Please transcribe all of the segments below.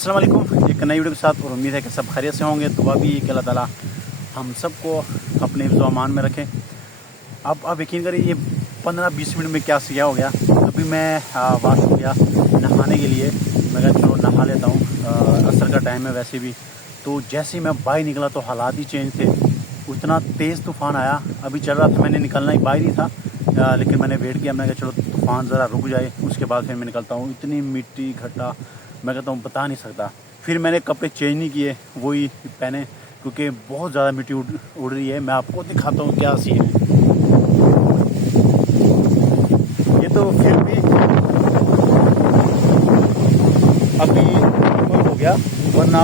السلام علیکم، ایک نئی ویڈیو کے ساتھ، اور امید ہے کہ سب خیریت سے ہوں گے۔ دعا بھی کہ اللہ تعالیٰ ہم سب کو اپنے حفظ و امان میں رکھیں۔ اب آپ یقین کریں یہ 15-20 منٹ میں کیا سیاح ہو گیا۔ ابھی میں واش روم گیا نہانے کے لیے، میں کہا چلو نہا لیتا ہوں، عصر کا ٹائم ہے ویسے بھی۔ تو جیسے ہی میں باہر نکلا تو حالات ہی چینج تھے، اتنا تیز طوفان آیا۔ ابھی چل رہا تھا، میں نے نکلنا ہی باہر ہی تھا، لیکن میں نے ویٹ کیا، میں نے کہا چلو طوفان ذرا رک جائے اس کے بعد پھر میں نکلتا ہوں۔ اتنی مٹی گھٹا میں کہتا ہوں بتا نہیں سکتا۔ پھر میں نے کپڑے چینج نہیں کیے، وہی پہنے، کیونکہ بہت زیادہ مٹی اڑ رہی ہے۔ میں آپ کو دکھاتا ہوں کیا سین ہے۔ یہ تو پھر بھی ابھی ہو گیا، ورنہ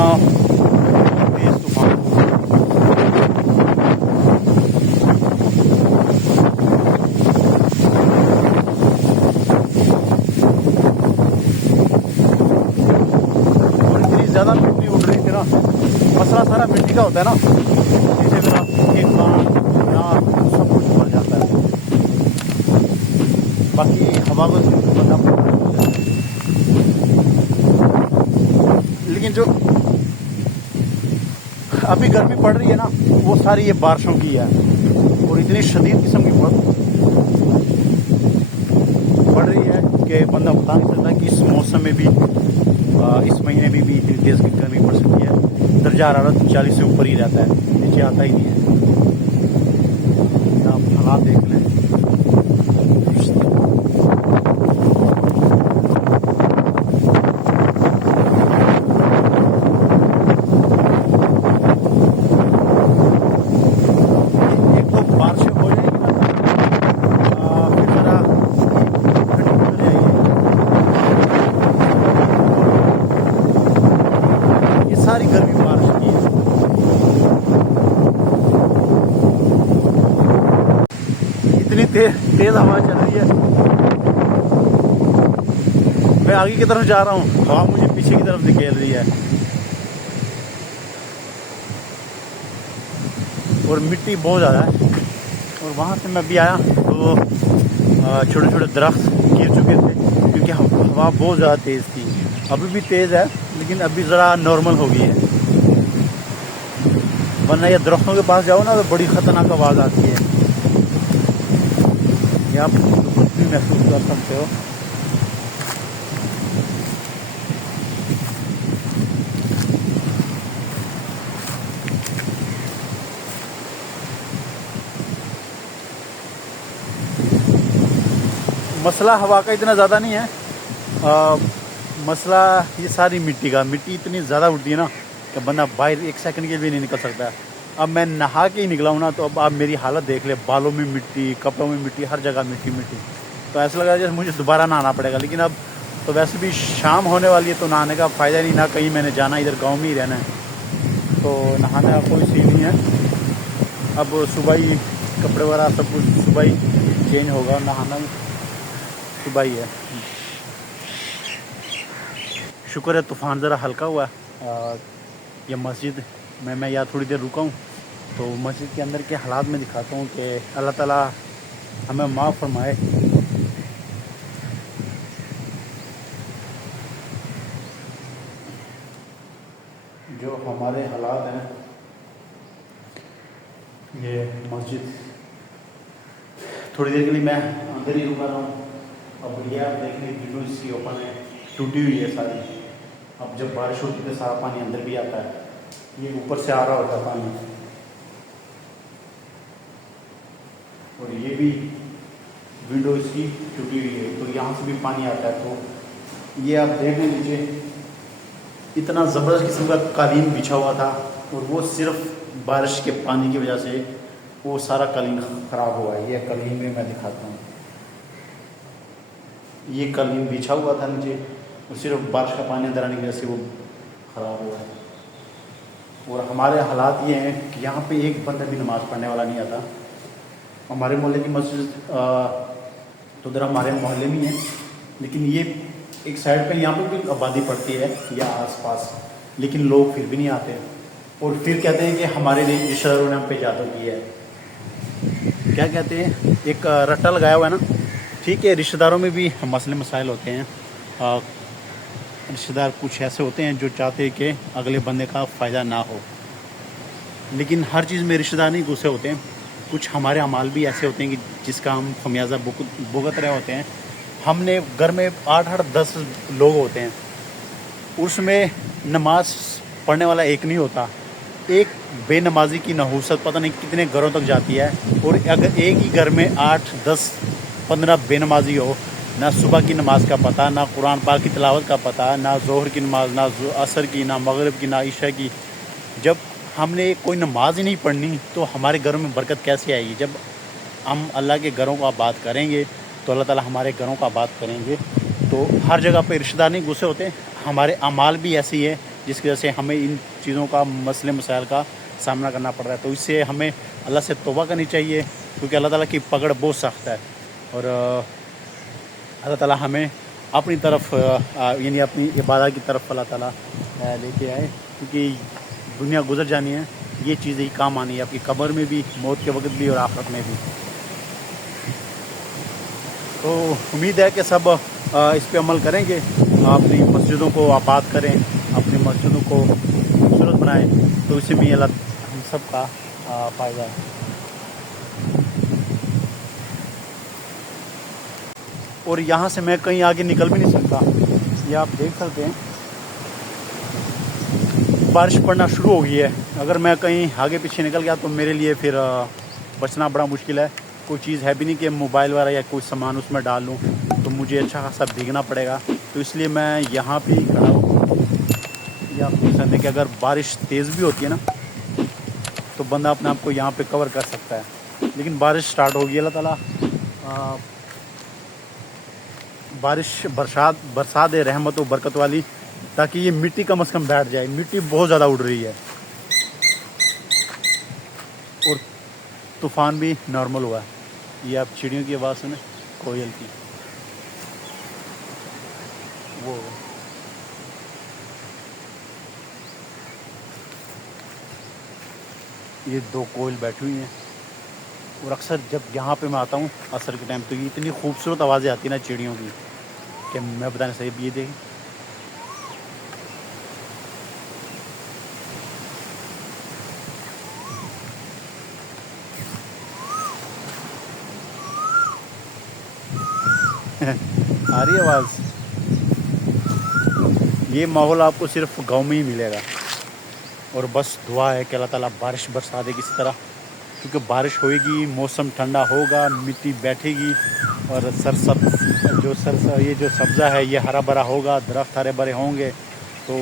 تیز طوفان زیادہ مٹی اڑ رہی تھی نا۔ مسئلہ سارا مٹی کا ہوتا ہے نا، اسی طرح ایک کان سب کچھ بھر جاتا ہے، باقی ہوا کو بندہ۔ لیکن جو ابھی گرمی پڑ رہی ہے نا، وہ ساری یہ بارشوں کی ہے، اور اتنی شدید قسم کی پڑ رہی ہے کہ بندہ بتا نہیں سکتا کہ اس موسم میں بھی، اس مہینے میں بھی اتنی تیز گرمی پڑ سکتی ہے۔ درجہ حرارت 40 سے اوپر ہی رہتا ہے، نیچے آتا ہی نہیں ہے۔ آپ حالات دیکھ لیں۔ ایک تو بارشیں ہو جائیں گی نا، پھر ذرا ٹھنڈی ہو جائے گی۔ یہ ساری گرمی بارش کی ہے۔ اتنی تیز ہوا چل رہی ہے، میں آگے کی طرف جا رہا ہوں، ہوا مجھے پیچھے کی طرف دھکیل رہی ہے، اور مٹی بہت زیادہ ہے۔ اور وہاں سے میں بھی آیا تو چھوٹے چھوٹے درخت گر چکے تھے، کیونکہ ہوا بہت زیادہ تیز تھی۔ ابھی بھی تیز ہے، لیکن ابھی ذرا نارمل ہو گئی ہے، ورنہ یہ درختوں کے پاس جاؤ نا تو بڑی خطرناک آواز آتی ہے، یہ آپ خود بھی محسوس کر سکتے ہو۔ مسئلہ ہوا کا اتنا زیادہ نہیں ہے، مسئلہ یہ ساری مٹی کا۔ مٹی اتنی زیادہ اڑتی ہے نا کہ بندہ باہر ایک سیکنڈ کے بھی نہیں نکل سکتا ہے۔ اب میں نہا کے ہی نکلا ہوں نا، تو اب آپ میری حالت دیکھ لیں، بالوں میں مٹی، کپڑوں میں مٹی، ہر جگہ مٹی مٹی۔ تو ایسا لگا جیسے مجھے دوبارہ نہانا پڑے گا، لیکن اب تو ویسے بھی شام ہونے والی ہے، تو نہانے کا فائدہ نہیں، نہ کہیں میں نے جانا، ادھر گاؤں میں ہی رہنا ہے، تو نہانے کا کوئی سین نہیں ہے۔ اب صبح ہی کپڑے وغیرہ سب کچھ صبح ہی چینج ہوگا، نہانا بھی صبح ہی ہے۔ شکر ہے طوفان ذرا ہلکا ہوا ہے۔ یہ مسجد میں یہاں تھوڑی دیر رکا ہوں، تو مسجد کے اندر کے حالات میں دکھاتا ہوں کہ اللہ تعالیٰ ہمیں معاف فرمائے۔ جو ہمارے حالات ہیں، یہ مسجد تھوڑی دیر کے لیے میں اندر ہی رکا رہا ہوں۔ اب یہ آپ دیکھ لیں، ونڈو اس کی اوپن ہے، ٹوٹی ہوئی ہے ساری۔ اب جب بارش ہوتی ہے تو سارا پانی اندر بھی آتا ہے، یہ اوپر سے آ رہا ہوتا ہے پانی، اور یہ بھی ونڈو اس کی ٹوٹی ہوئی ہے، تو یہاں سے بھی پانی آتا ہے۔ تو یہ آپ دیکھ لیں نیچے اتنا زبردست قسم کا قالین بچھا ہوا تھا، اور وہ صرف بارش کے پانی کی وجہ سے وہ سارا قالین خراب ہوا ہے۔ یہ قالین بھی میں دکھاتا ہوں، یہ قالین بچھا ہوا تھا نیچے، اور صرف بارش کا پانی اندر آنے کی وجہ سے وہ خراب ہوا ہے۔ اور ہمارے حالات یہ ہیں کہ یہاں پہ ایک بندہ بھی نماز پڑھنے والا نہیں آتا۔ ہمارے محلے کی مسجد تو ادھر ہمارے محلے میں ہے، لیکن یہ ایک سائڈ پہ یہاں پہ بھی آبادی پڑتی ہے یا آس پاس، لیکن لوگ پھر بھی نہیں آتے، اور پھر کہتے ہیں کہ ہمارے رشتہ داروں نے ہم پہ جادو کیا ہے۔ کیا کہتے ہیں، ایک رٹا لگایا ہوا ہے نا، ٹھیک ہے، رشتہ داروں میں بھی مسئلے مسائل ہوتے ہیں، رشتہ دار کچھ ایسے ہوتے ہیں جو چاہتے ہیں کہ اگلے بندے کا فائدہ نہ ہو، لیکن ہر چیز میں رشتہ دار نہیں گھسے ہوتے ہیں. کچھ ہمارے اعمال بھی ایسے ہوتے ہیں کہ جس کا ہم خمیازہ بھگت رہے ہوتے ہیں. ہم نے گھر میں 8-10 لوگ ہوتے ہیں، اس میں نماز پڑھنے والا ایک نہیں ہوتا. ایک بے نمازی کی نحوست پتہ نہیں کتنے گھروں تک جاتی ہے. اور اگر ایک ہی گھر میں 8-10-15 بے نمازی ہو، نہ صبح کی نماز کا پتہ، نہ قرآن پاک کی تلاوت کا پتہ، نہ ظہر کی نماز، نہ عصر کی، نہ مغرب کی، نہ عشاء کی. جب ہم نے کوئی نماز ہی نہیں پڑھنی تو ہمارے گھروں میں برکت کیسے آئے گی؟ جب ہم اللہ کے گھروں کو آباد کریں گے تو اللہ تعالیٰ ہمارے گھروں کو آباد کریں گے. تو ہر جگہ پہ رشتہ دار نہیں گھسے ہوتے. ہمارے اعمال بھی ایسی ہے جس کی وجہ سے ہمیں ان چیزوں کا مسئلے مسائل کا سامنا کرنا پڑ رہا ہے. تو اس سے ہمیں اللہ سے توبہ کرنی چاہیے، کیونکہ اللہ تعالیٰ کی پکڑ بہت سخت ہے. اور اللہ تعالیٰ ہمیں اپنی طرف یعنی اپنی عبادت کی طرف اللہ تعالیٰ لے کے آئے، کیونکہ دنیا گزر جانی ہے. یہ چیزیں ہی کام آنی ہے آپ کی قبر میں بھی، موت کے وقت بھی، اور آخرت میں بھی. تو امید ہے کہ سب اس پہ عمل کریں گے، اپنی مسجدوں کو آباد کریں، اپنی مسجدوں کو خوبصورت بنائیں، تو اسے بھی اللہ ہم سب کا فائدہ ہے. اور یہاں سے میں کہیں آگے نکل بھی نہیں سکتا. یہ آپ دیکھ سکتے ہیں بارش پڑنا شروع ہو گئی ہے. اگر میں کہیں آگے پیچھے نکل گیا تو میرے لیے پھر بچنا بڑا مشکل ہے. کوئی چیز ہے بھی نہیں کہ موبائل وغیرہ یا کوئی سامان اس میں ڈال لوں، تو مجھے اچھا خاصا بھیگنا پڑے گا. تو اس لیے میں یہاں پہ ہی کھڑا ہوں. یا آپ دیکھ سکتے ہیں کہ اگر بارش تیز بھی ہوتی ہے نا تو بندہ اپنے آپ کو یہاں پہ کور کر سکتا ہے. لیکن بارش سٹارٹ ہوگی. اللہ تعالیٰ برسات ہے رحمت و برکت والی، تاکہ یہ مٹی کم از کم بیٹھ جائے. مٹی بہت زیادہ اڑ رہی ہے اور طوفان بھی نارمل ہوا ہے. یہ آپ چڑیوں کی آواز سنیں، کوئل کی. وہ یہ 2 کوئل بیٹھی ہوئی ہیں. اور اکثر جب یہاں پہ میں آتا ہوں عصر کے ٹائم تو یہ اتنی خوبصورت آوازیں آتی ہیں نا چڑیوں کی کہ میں بتانے سے یہ دیکھیں. آ رہی ہے آواز. یہ ماحول آپ کو صرف گاؤں میں ہی ملے گا. اور بس دعا ہے کہ اللہ تعالیٰ بارش برسا دے کسی طرح، کیونکہ بارش ہوئے گی، موسم ٹھنڈا ہوگا، مٹی بیٹھے گی، اور یہ جو سبزہ ہے یہ ہرا بھرا ہوگا، درخت ہرے بھرے ہوں گے. تو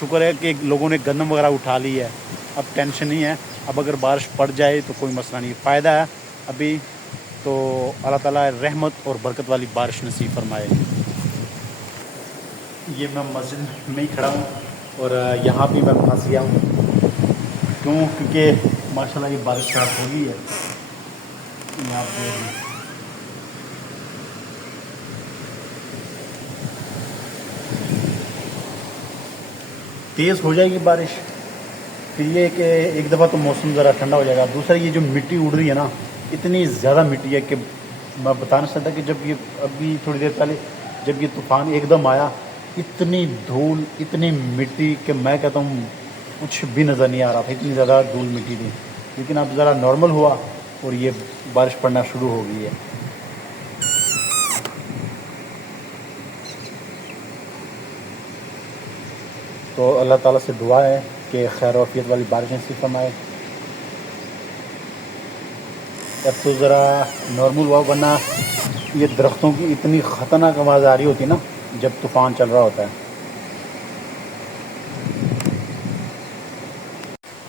شکر ہے کہ لوگوں نے گندم وغیرہ اٹھا لی ہے، اب ٹینشن نہیں ہے. اب اگر بارش پڑ جائے تو کوئی مسئلہ نہیں، فائدہ ہے ابھی. تو اللہ تعالیٰ رحمت اور برکت والی بارش نصیب فرمائے. یہ میں مسجد میں ہی کھڑا ہوں اور یہاں بھی میں پھنس گیا ہوں. کیونکہ ماشاء اللہ یہ بارش اسٹارٹ ہو گئی ہے. یہاں پہ تیز ہو جائے گی بارش، پھر یہ کہ ایک دفعہ تو موسم ذرا ٹھنڈا ہو جائے گا. دوسرا یہ جو مٹی اڑ رہی ہے نا، اتنی زیادہ مٹی ہے کہ میں بتا نہیں سکتا. کہ جب یہ ابھی تھوڑی دیر پہلے جب یہ طوفان ایک دم آیا، اتنی دھول، اتنی مٹی کہ میں کہتا ہوں کچھ بھی نظر نہیں آ رہا تھا، اتنی زیادہ دھول مٹی تھی. لیکن اب ذرا نارمل ہوا اور یہ بارش پڑنا شروع ہو گئی ہے. تو اللہ تعالیٰ سے دعا ہے کہ خیر و عافیت والی بارش نصیب فرمائے. اب تو ذرا نارمل ہوا، ورنہ یہ درختوں کی اتنی خطرناک آواز آ رہی ہوتی ہے نا جب طوفان چل رہا ہوتا ہے.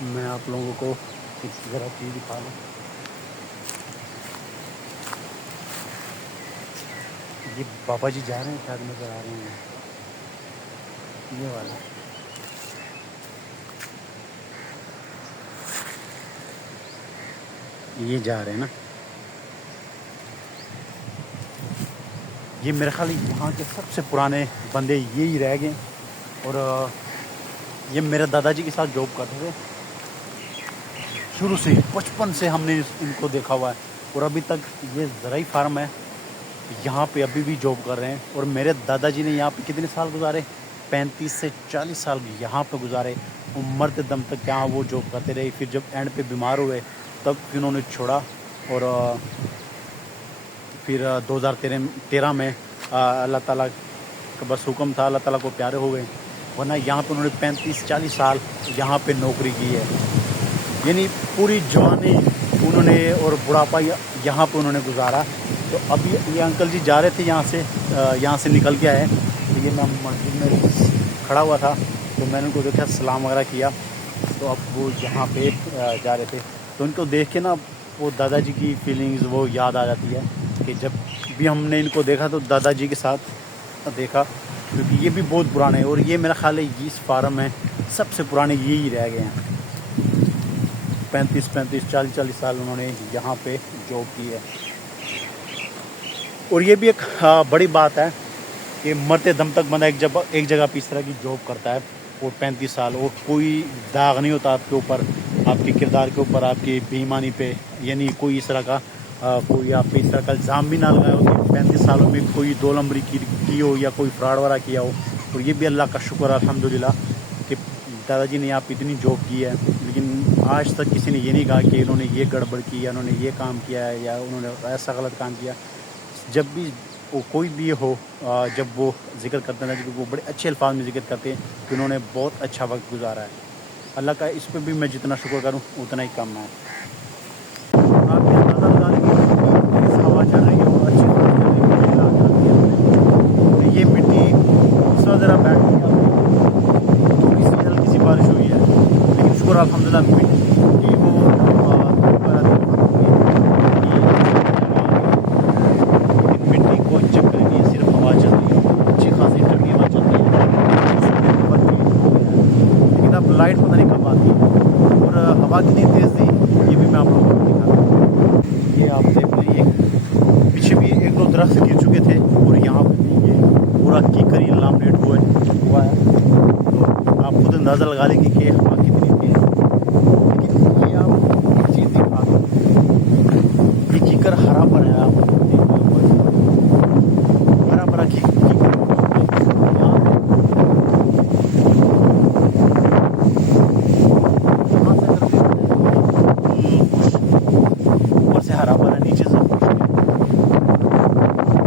میں آپ لوگوں کو ذرا چیز دکھا لوں. یہ بابا جی جا رہے ہیں، شاید نظر آ رہے ہیں. یہ والا یہ جا رہے ہیں نا. یہ میرے خیال یہاں کے سب سے پرانے بندے یہی رہ گئے. اور یہ میرے دادا جی کے ساتھ جاب کرتے تھے شروع سے، بچپن سے ہم نے ان کو دیکھا ہوا ہے. اور ابھی تک یہ زرعی فارم ہے، یہاں پہ ابھی بھی جاب کر رہے ہیں. اور میرے دادا جی نے یہاں پہ کتنے سال گزارے؟ 35 سے 40 سال یہاں پہ گزارے، مرتے دم تک یہاں وہ جاب کرتے رہے. پھر جب اینڈ پہ بیمار ہوئے تب انہوں نے چھوڑا، اور پھر 2013 میں اللہ تعالیٰ کا بس حکم تھا، اللہ تعالیٰ کو پیارے ہو گئے. ورنہ یہاں پہ انہوں نے 35-40 سال یہاں پہ نوکری کی ہے، یعنی پوری جوانی انہوں نے اور بڑھاپا یہاں پہ انہوں نے گزارا. تو ابھی یہ انکل جی جا رہے تھے یہاں سے نکل کے آئے. تو یہ میں مسجد میں کھڑا ہوا تھا تو میں نے ان کو دیکھا، سلام وغیرہ کیا. تو اب وہ یہاں پہ جا رہے تھے. تو ان کو دیکھ کے نا وہ دادا جی کی فیلنگز وہ یاد آ جاتی ہے کہ جب بھی ہم نے ان کو دیکھا تو دادا جی کے ساتھ دیکھا، کیونکہ یہ بھی بہت پرانے ہیں. اور یہ میرا خیال ہے اس فارم میں سب سے پرانے یہی رہ گئے ہیں. 40 سال انہوں نے یہاں پہ جاب کی ہے. اور یہ بھی ایک بڑی بات ہے کہ مرتے دم تک بندہ ایک جگہ پہ اس طرح کی جاب کرتا ہے، اور 35 سال، اور کوئی داغ نہیں ہوتا آپ کے اوپر، آپ کے کردار کے اوپر، آپ کی بے ایمانی پہ. یعنی کوئی اس طرح کا کوئی آپ پہ اس طرح کا الزام بھی نہ لگایا ہو کہ 35 سالوں میں کوئی 2 نمبری کی ہو یا کوئی فراڈ وغیرہ کیا ہو. اور یہ بھی اللہ کا شکر الحمدللہ کہ دادا جی نے آپ اتنی جاب کی ہے. لیکن آج تک کسی نے یہ نہیں کہا کہ انہوں نے یہ گڑبڑ کی یا انہوں نے یہ کام کیا ہے یا انہوں نے ایسا غلط کام کیا. جب بھی وہ کوئی بھی ہو، جب وہ ذکر کرتے ہیں وہ بڑے اچھے الفاظ میں ذکر کرتے ہیں کہ انہوں نے بہت اچھا وقت گزارا ہے. اللہ کا اس پہ بھی میں جتنا شکر کروں اتنا ہی کم ہے. آپ یہ اندازہ لگا لیں کہ اس ہوا چل رہی ہے وہ اچھی بات چل رہی ہے. یہ مٹی اس وقت ذرا بیٹھ گئی ہے، تھوڑی سی ہلکی سی بارش ہوئی ہے، لیکن شکر الحمدللہ مٹی وہ مٹی کو چکر نہیں ہے، صرف ہوا چل رہی ہے، اچھی خاصی ٹھنڈی ہوا چل رہی ہے. لیکن اب لائٹ پتہ نہیں کب آتی ہے. اور ہوا کتنی تیز تھی یہ بھی میں آپ لوگوں کو دکھا دوں. یہ آپ دیکھ لیں، پیچھے بھی 1-2 درخت گر چکے تھے اور یہاں پہ بھی یہ پورا کیکر ہی لامنیٹ ہوا ہے. تو آپ خود اندازہ لگا لیں گے کہ ہوا کتنی تیز ہے. لیکن یہ آپ ایک چیز دکھا دوں، یہ کیکر ہرا بھرا ہے. آپ ہرا بھرا کیکر اوپر سے ہرا بھرا، نیچے سے خشک ہے.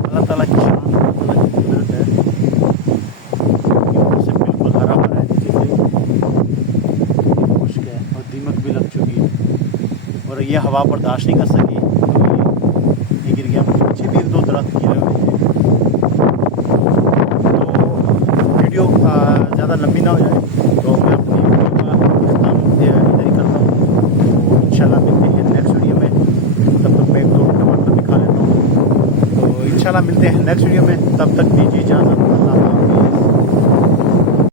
اللہ تعالیٰ کی شان، اللہ تعالیٰ کی قدرت ہے کہ اوپر سے بالکل ہرا بھرا ہے، نیچے سے خشک ہے اور دیمک بھی لگ چکی ہے. اور یہ ہوا برداشت نہیں کر سکی تو یہ گر گیا. پیچھے بھی 1-2 درخت گرے ہوئے تھے. تو ویڈیو زیادہ لمبی نہ ہو جائے تو میں اپنی ویڈیو کا اختتام ادھر ہی کرتا ہوں. تو انشاءاللہ ملتے ہیں نیکسٹ ویڈیو میں. تب تک میں 2 ٹماٹر بھی کھا لیتا ہوں. تو انشاءاللہ ملتے ہیں نیکسٹ ویڈیو میں. تب تک دیجیے اجازت. اللہ حافظ.